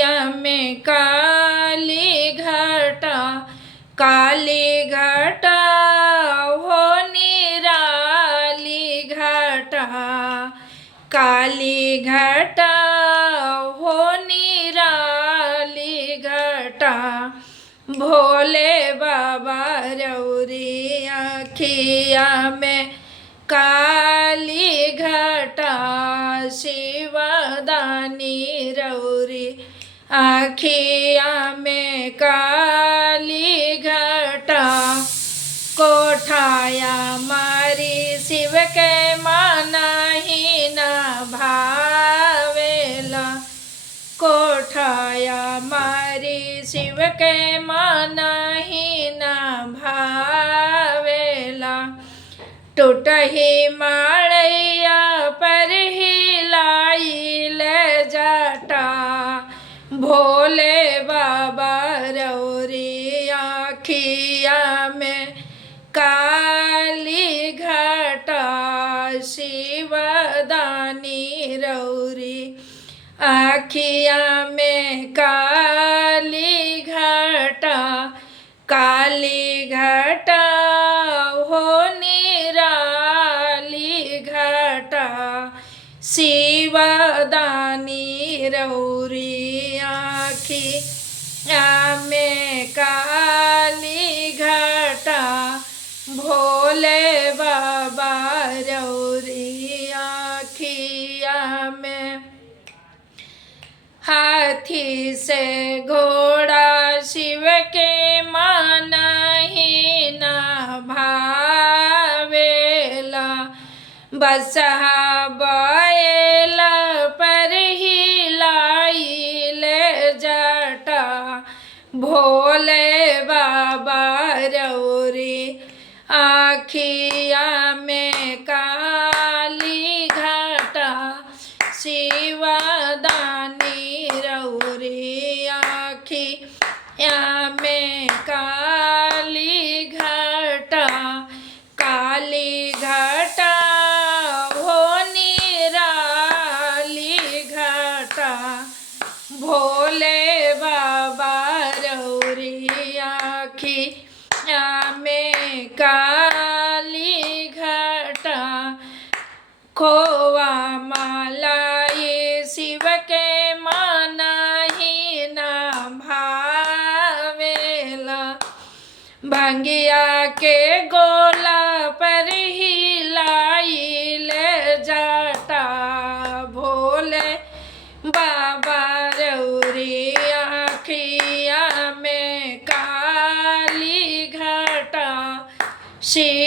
आखिया में काली घटा, काली घटा हो निराली घटा, काली घटा हो निराली घटा। भोले बाबा रौरी आखिया में काली घटा, शिवदानी रौरी आखिया में काली घटा। कोठाया मारी शिव के माना ही न भावेला, कोठाया मारी शिव के माना ही न भावेला। टूटही माड़ैया पर हिलाइल जटा, भोले बाबा रौरी आखिया में काली घटा, शिवदानी रौरी आखिया में काली घटा, काली घटा हो निराली घटा, शिवदानी रौरी आखिया में काली घटा, भोले बाबा रौरी आखिया में। हाथी से घोड़ा शिव के माना ही न भावेला, बसहा बैल पर हिलाइल जटा, भोले बाबा रौरी आखिया में काली घटा, शिवदानी रौरी आखिया में काली घटा, काली घटा हो निराली घटा, भोले बाबा रौरी आखिया में काली घटा। खोवा मालाई शिव के माना ही न भावेला, भंगिया के गोला पर हिलाइल जटा, भोले बाबा रौरी आखिया में काली घटा, शिव